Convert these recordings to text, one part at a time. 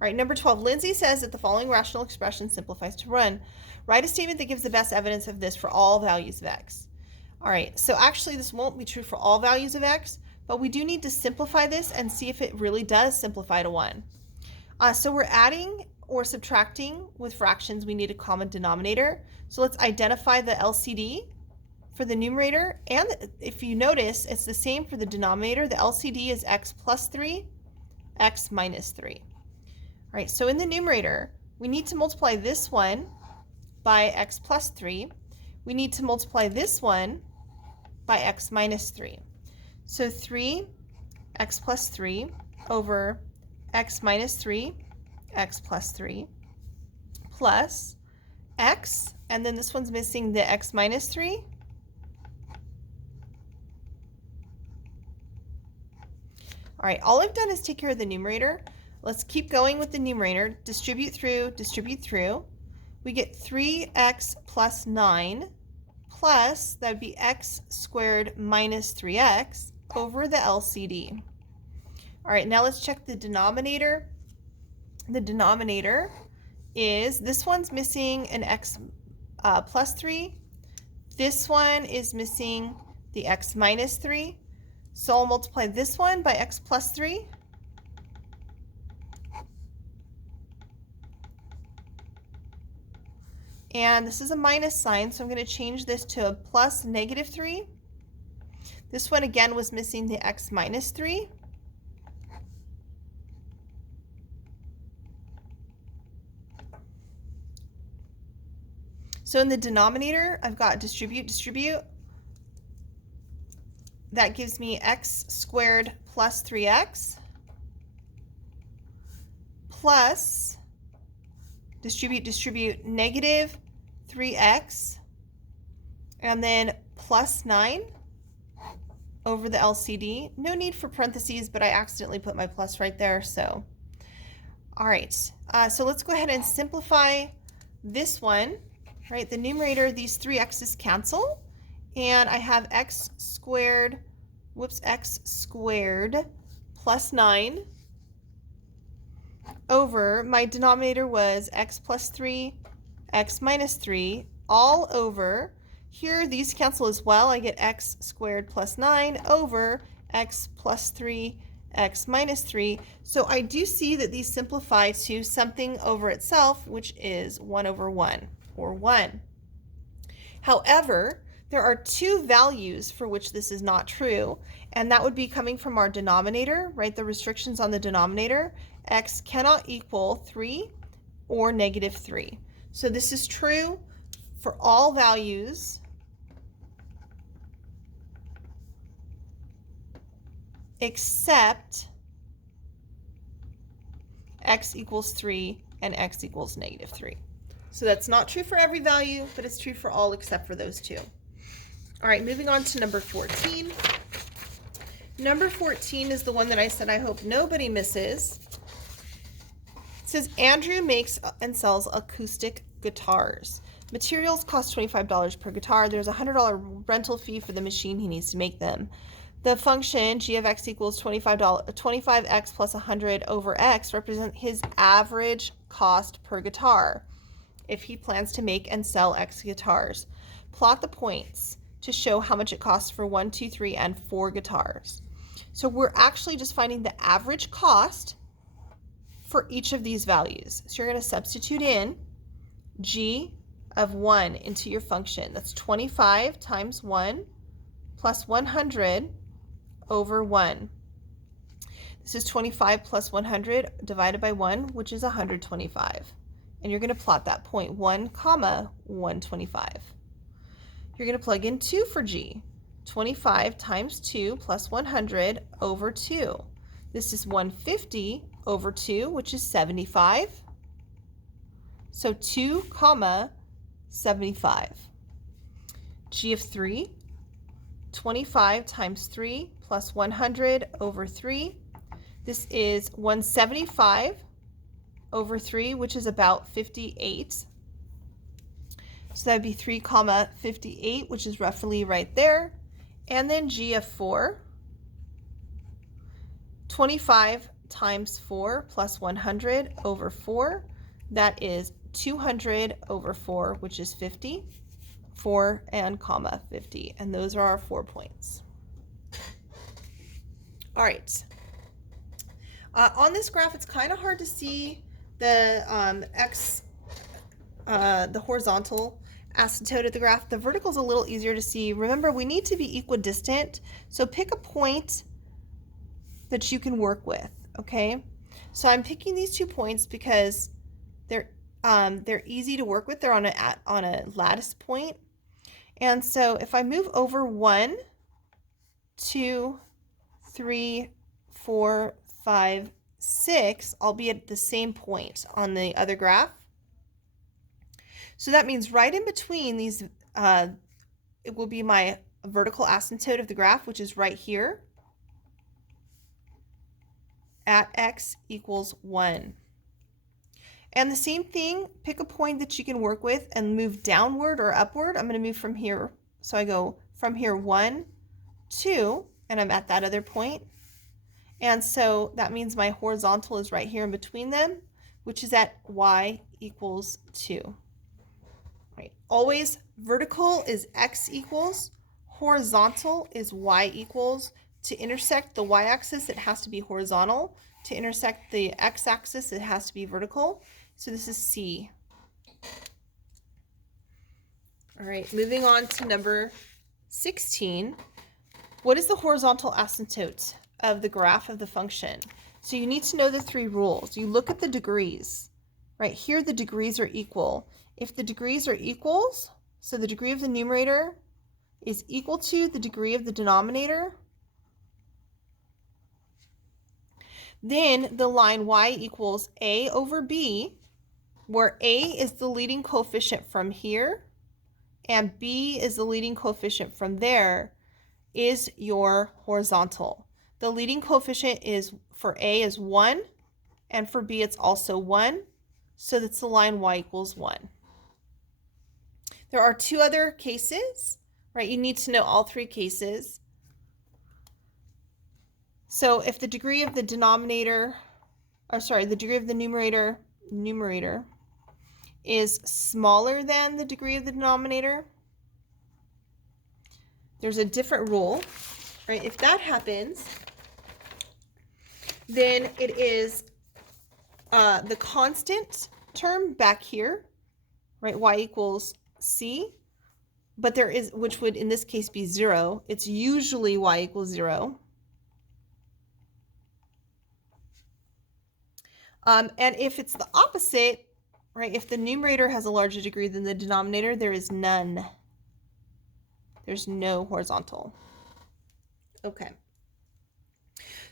All right, number 12, Lindsay says that the following rational expression simplifies to 1. Write a statement that gives the best evidence of this for all values of x. All right, so actually this won't be true for all values of x, but we do need to simplify this and see if it really does simplify to 1. So we're adding or subtracting with fractions. We need a common denominator. So let's identify the LCD for the numerator. And if you notice, it's the same for the denominator. The LCD is x plus 3, x minus 3. All right, so in the numerator, we need to multiply this one by x plus 3. We need to multiply this one by x minus 3. So 3x plus 3 over x minus 3, x plus 3, plus x, and then this one's missing the x minus 3. All right, all I've done is take care of the numerator. Let's keep going with the numerator. Distribute through, distribute through. We get 3x plus 9 plus, that would be x squared minus 3x over the LCD. All right, now let's check the denominator. The denominator is, this one's missing an x plus 3. This one is missing the x minus 3. So I'll multiply this one by x plus 3. And this is a minus sign, so I'm going to change this to a plus negative 3. This one again was missing the x minus 3. So in the denominator, I've got distribute, distribute. That gives me x squared plus 3x plus distribute, distribute, negative 3x, and then plus 9 over the LCD. No need for parentheses, but I accidentally put my plus right there, so. All right, so let's go ahead and simplify this one, right? The numerator, these 3 x's cancel, and I have x squared, x squared plus 9 over, my denominator was x plus 3, x minus 3, all over, here these cancel as well. I get x squared plus 9 over x plus 3, x minus 3. So I do see that these simplify to something over itself, which is 1 over 1, or 1. However, there are 2 values for which this is not true, and that would be coming from our denominator, right? The restrictions on the denominator. X cannot equal 3 or negative 3. So this is true for all values except x equals 3 and x equals negative 3. So that's not true for every value, but it's true for all except for those 2. All right, moving on to number 14. Number 14 is the one that I said I hope nobody misses. It says, Andrew makes and sells acoustic guitars. Materials cost $25 per guitar. There's a $100 rental fee for the machine he needs to make them. The function g of x equals 25x plus 100 over x represent his average cost per guitar if he plans to make and sell x guitars. Plot the points to show how much it costs for 1, 2, 3, and 4 guitars. So we're actually just finding the average cost for each of these values. So you're going to substitute in g of 1 into your function. That's 25 times 1 plus 100 over 1. This is 25 plus 100 divided by 1, which is 125. And you're going to plot that point 1 comma 125. You're going to plug in 2 for g. 25 times 2 plus 100 over 2. This is 150 over 2, which is 75. So 2 comma 75. G of 3, 25 times 3 plus 100 over 3. This is 175 over 3, which is about 58. So that would be 3 comma 58, which is roughly right there. And then G of 4, 25 times 4 plus 100 over 4. That is 200 over 4, which is 50. 4 and comma 50. And those are our 4 points. All right. On this graph, it's kind of hard to see the the horizontal asymptote of the graph. The vertical is a little easier to see. Remember, we need to be equidistant, so pick a point that you can work with, okay? So I'm picking these 2 points because they're easy to work with. They're on a lattice point. And so if I move over 1, 2, 3, 4, 5, 6, I'll be at the same point on the other graph. So that means right in between these, it will be my vertical asymptote of the graph, which is right here at x equals 1. And the same thing, pick a point that you can work with and move downward or upward. I'm going to move from here. So I go from here 1, 2, and I'm at that other point. And so that means my horizontal is right here in between them, which is at y equals 2. Right. Always vertical is x equals, horizontal is y equals. To intersect the y-axis, it has to be horizontal. To intersect the x-axis, it has to be vertical. So this is C. All right, moving on to number 16. What is the horizontal asymptote of the graph of the function? So you need to know the 3 rules. You look at the degrees. Right here, the degrees are equal. If the degrees are equals, so the degree of the numerator is equal to the degree of the denominator, then the line y equals a over b, where a is the leading coefficient from here and b is the leading coefficient from there, is your horizontal. The leading coefficient is for a is 1, and for b it's also 1, so that's the line y equals 1. There are 2 other cases, right? You need to know all 3 cases. So if the degree of the denominator, or sorry, the degree of the numerator is smaller than the degree of the denominator, there's a different rule, right? If that happens, then it is the constant term back here, right? Y equals C, but there is, which would in this case be 0. It's usually y equals 0. And if it's the opposite, right, if the numerator has a larger degree than the denominator, there is none. There's no horizontal. Okay.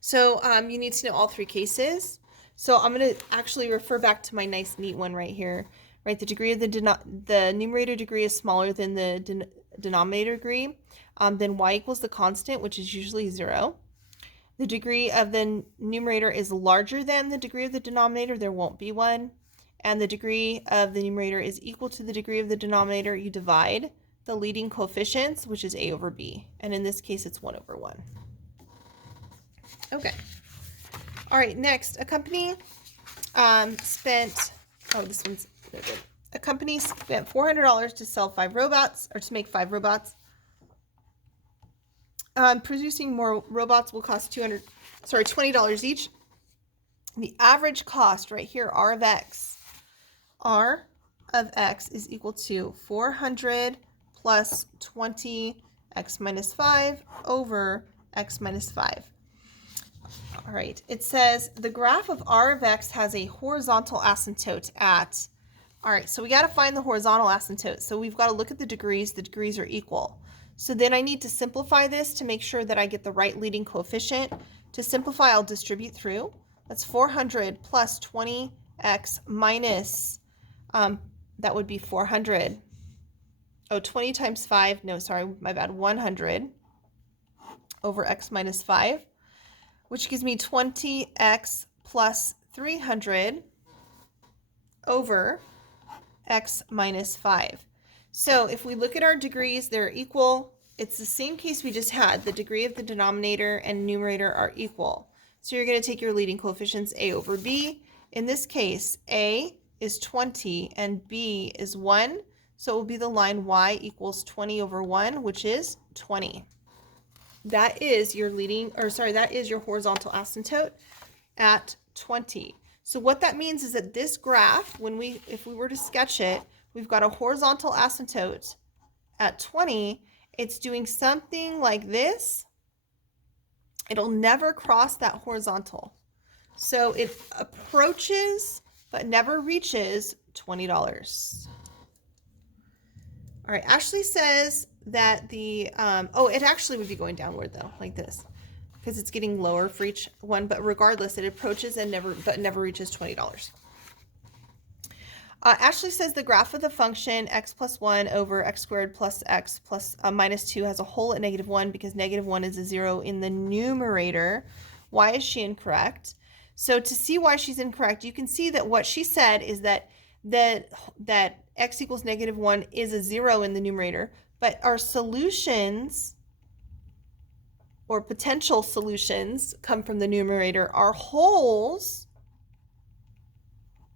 So you need to know all 3 cases. So I'm going to actually refer back to my nice neat one right here. Right, the degree of the numerator degree is smaller than the denominator degree. Then y equals the constant, which is usually 0. The degree of the numerator is larger than the degree of the denominator, there won't be one. And the degree of the numerator is equal to the degree of the denominator. You divide the leading coefficients, which is a over b. And in this case, it's 1 over 1. Okay. All right, next, a company spent, oh, this one's no good. A company spent $400 to sell 5 robots, or to make 5 robots. Producing more robots will cost $20 each. The average cost right here, R of x is equal to 400 plus 20 x minus 5 over x minus 5. All right, it says the graph of R of x has a horizontal asymptote at, all right, so we got to find the horizontal asymptote. So we've got to look at the degrees are equal. So then I need to simplify this to make sure that I get the right leading coefficient. To simplify, I'll distribute through. That's 400 plus 20x minus, that would be 400. Oh, 20 times 5, no, sorry, my bad, 100 over x minus 5, which gives me 20x plus 300 over x minus 5. So if we look at our degrees, they're equal. It's the same case we just had. The degree of the denominator and numerator are equal. So you're going to take your leading coefficients a over b. In this case, a is 20 and b is 1. So it will be the line y equals 20 over 1, which is 20. That is your that is your horizontal asymptote at 20. So what that means is that this graph, if we were to sketch it, we've got a horizontal asymptote at 20. It's doing something like this. It'll never cross that horizontal. So it approaches but never reaches $20. All right, Ashley says that it actually would be going downward though, like this, because it's getting lower for each one, but regardless, it approaches and never reaches $20. Ashley says the graph of the function x plus 1 over x squared plus x plus minus 2 has a hole at -1 because -1 is a 0 in the numerator. Why is she incorrect? So to see why she's incorrect, you can see that what she said is that x equals -1 is a 0 in the numerator, but our solutions or potential solutions come from the numerator. Our holes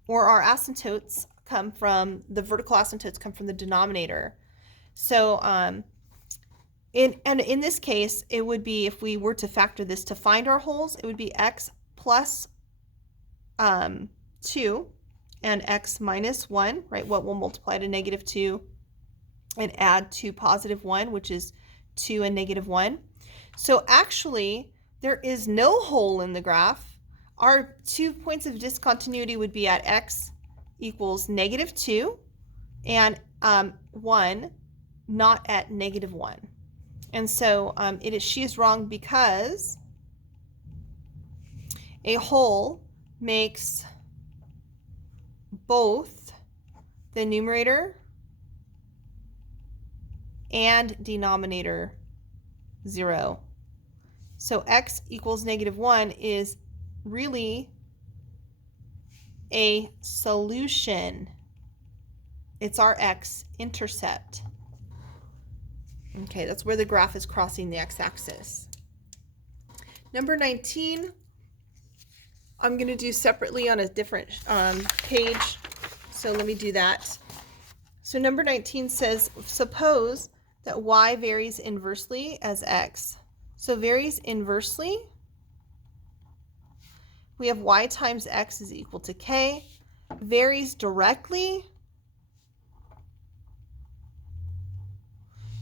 or our asymptotes come from the vertical asymptotes come from the denominator. So in this case, it would be, if we were to factor this to find our holes, it would be x plus 2 and x minus 1, right? What will multiply to -2 and add to +1, which is 2 and -1. So actually, there is no hole in the graph. Our 2 points of discontinuity would be at x equals -2 and 1, not at -1. And so she is wrong because a hole makes both the numerator and denominator 0. So x equals -1 is really a solution. It's our x-intercept. Okay, that's where the graph is crossing the x-axis. Number 19, I'm going to do separately on a different page. So let me do that. So number 19 says, suppose that y varies inversely as x. So varies inversely, we have y times x is equal to k. Varies directly,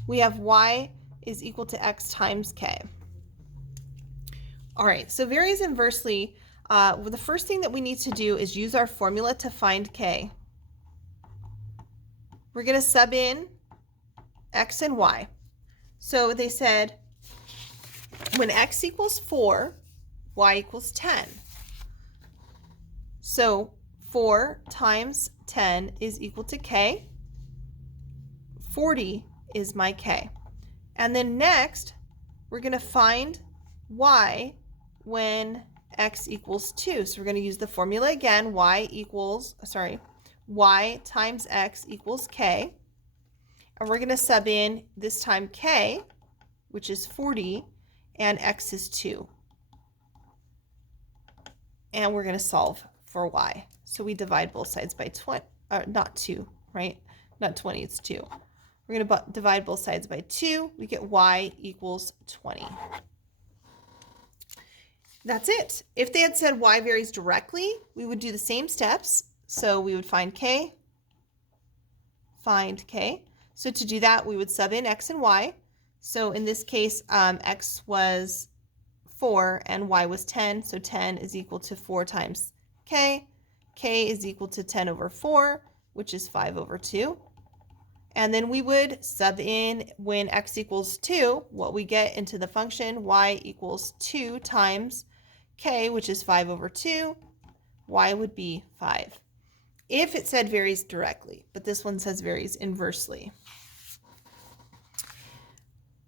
we have y is equal to x times k. All right, so varies inversely, the first thing that we need to do is use our formula to find k. We're going to sub in x and y. So they said when x equals 4, y equals 10. So 4 times 10 is equal to k. 40 is my k. And then next, we're going to find y when x equals 2. So we're going to use the formula again. Y times x equals k. And we're going to sub in this time k, which is 40, and x is 2. And we're going to solve for y. So we divide both sides by 20, not 2, right? Not 20, it's 2. We're going to divide both sides by 2. We get y equals 20. That's it. If they had said y varies directly, we would do the same steps. So we would find k. So to do that, we would sub in x and y. So in this case, x was 4 and y was 10. So 10 is equal to 4 times k. K is equal to 10 over 4, which is 5 over 2. And then we would sub in when x equals 2, what we get into the function, y equals 2 times k, which is 5 over 2. Y would be 5. If it said varies directly, but this one says varies inversely.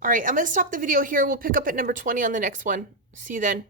All right, I'm going to stop the video here. We'll pick up at number 20 on the next one. See you then.